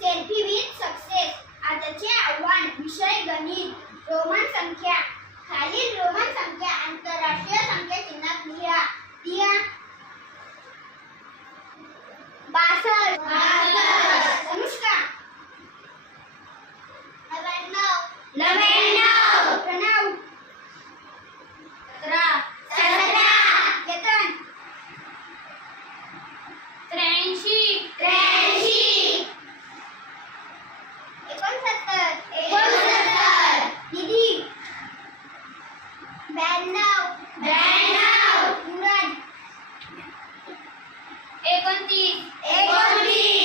Selfie with success. आजचे आव्हान विषय गणित. रोमन संख्या. खालील रोमन संख्या आंतरराष्ट्रीय संख्या चिन्हात लिहा. 62. अनुष्का. 99. प्रणव. 17. केतन. 83. 69. निधी. 92. युवराज. 29. 29.